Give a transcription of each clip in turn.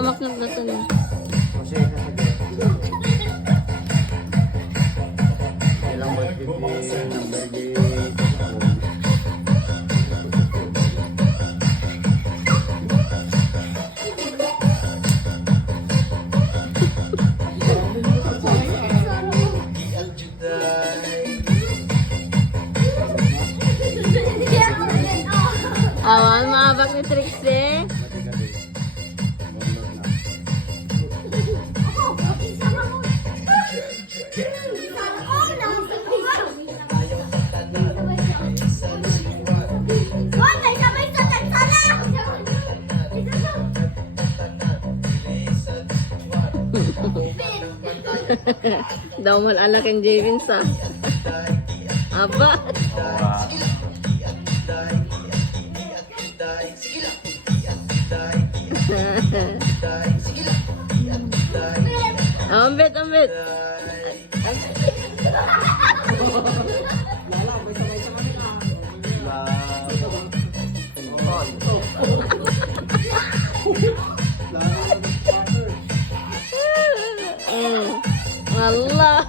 Umaknag na sa niya. Awan, maabak ni Trixie. Daw man anak ng Javin sa. Aba. Ambit, ambit. Allah.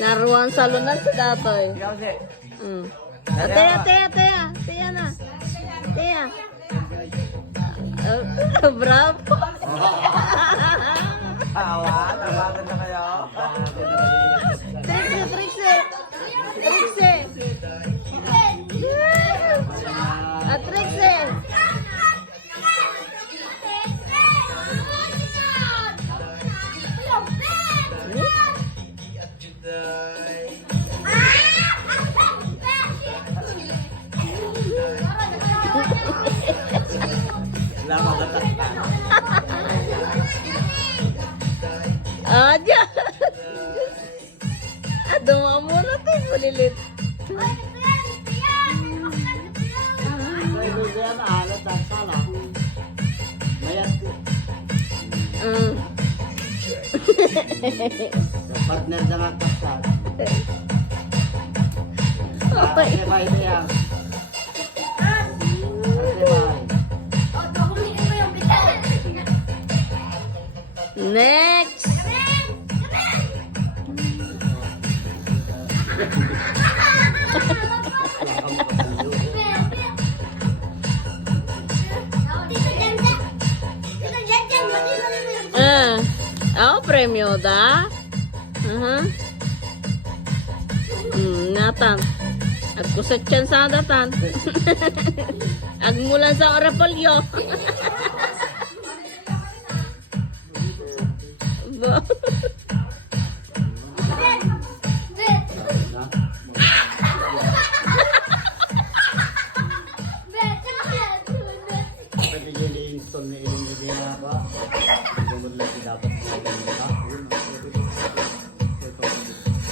Naruan salunan sa datoy. Ate, ate, ate, ate na. Ate. Bravo. Tawagan na kayo. Trixie, Trixie. Trixie. Trixie. Aja. Aduh, muna tayo bulilit. Partner sa magpasal. Okay. Next. Premyo da. Natang. Agkusat yan sa datan. Agmulan sa orapolyo.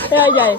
Kaya jay.